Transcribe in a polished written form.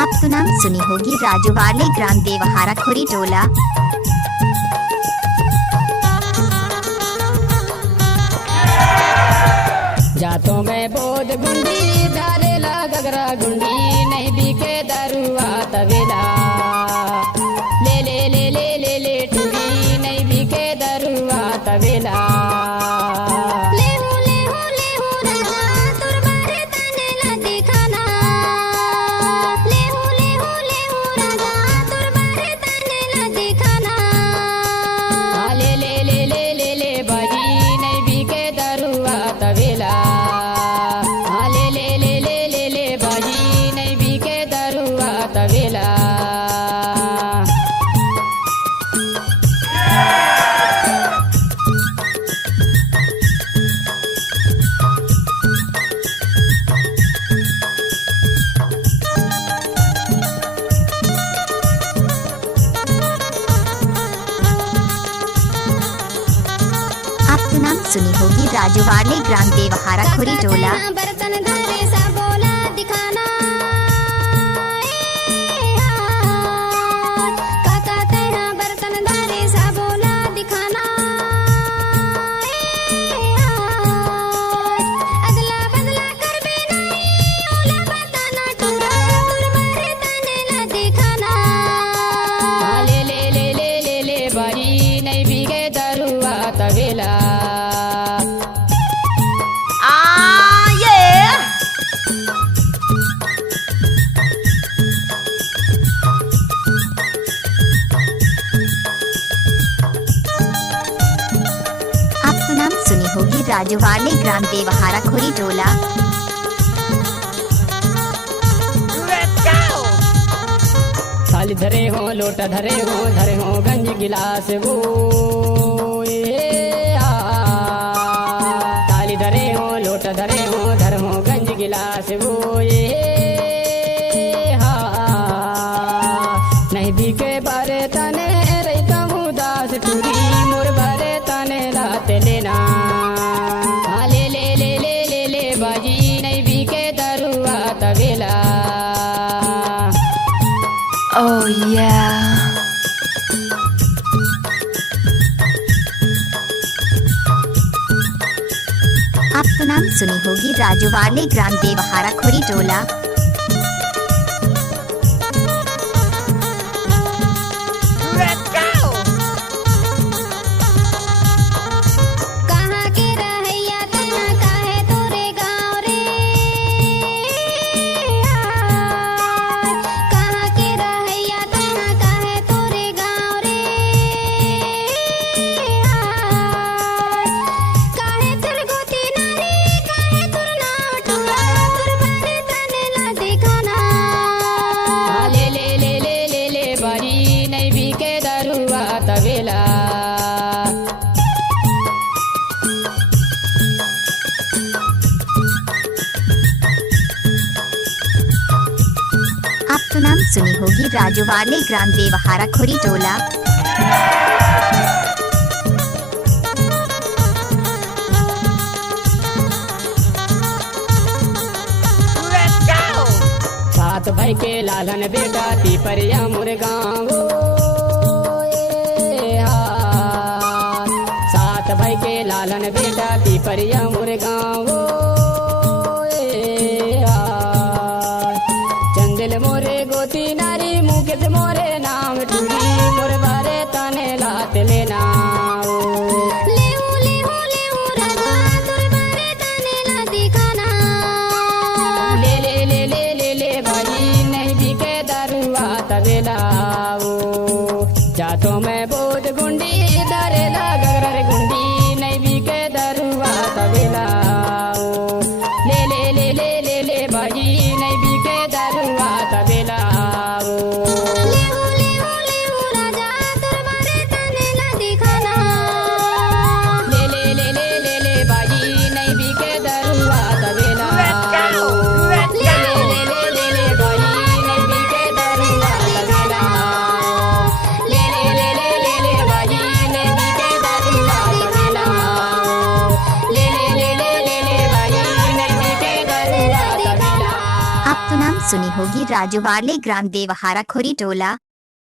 आप तो नाम सुनी होगी राजू वाले ग्राम देवहारा खुरी टोला। जातो मैं बोध गुंडी डालेला गगरा गुंडी नहीं बिके दरुआ तवेला ले ले ले ले ले ले टूरी नहीं बिके दरुआ तवेला सुनी होगी राजू वाले ग्राम देवहारा खुरी टोला। बर्तन धरे सा बोला दिखाना काका तेरा बर्तन धरे सा बोला दिखाना अदला बदला कर बे नहीं ओला बताना टूरा तुरबारे तने न दिखाना ले ले ले ले ले ले बारी नहीं बिके दरुआ तवेला सुनी होगी राजू वाले ग्राम देवहारा खुरी टोला। थाली धरे हो लोटा धरे हो गंज गिलास वो थाली धरे हो लोटा धरे हो गंज गिलास वो नहीं बिके बारे तने रहता उदास टूरी मोर बारे तने लाते लेना ले ले ले ले ले ले बाजी नहीं बिके दरुआ तवेला। Oh yeah। आप तो नाम सुनी होगी राजू वाले ग्राम देवहारा खुरी टोला। आप तो नाम सुनी होगी राजू वाले ग्राम देवहारा खुरी टोला। सात भाई के लालन बेटा पीपरिया मुरगांव सात भाई के लालन बेटा पीपरिया मुरगांव चंदिल मोरे गोती नारी मुकेश मोरे नाम टूरी मोरे बारे तने लात लेना ले ले ले ले ले ले भाई नहीं बिके दरुआ तवेला जातो मैं बोध गुंडी दरेला गगर गुंडी नहीं बिके दरुआ तवेला ले ले ले ले ले ले भाई नहीं बिके दरुआ तवेला आप तो नाम सुनी होगी राजू वाले ग्राम देवहारा खोरी टोला।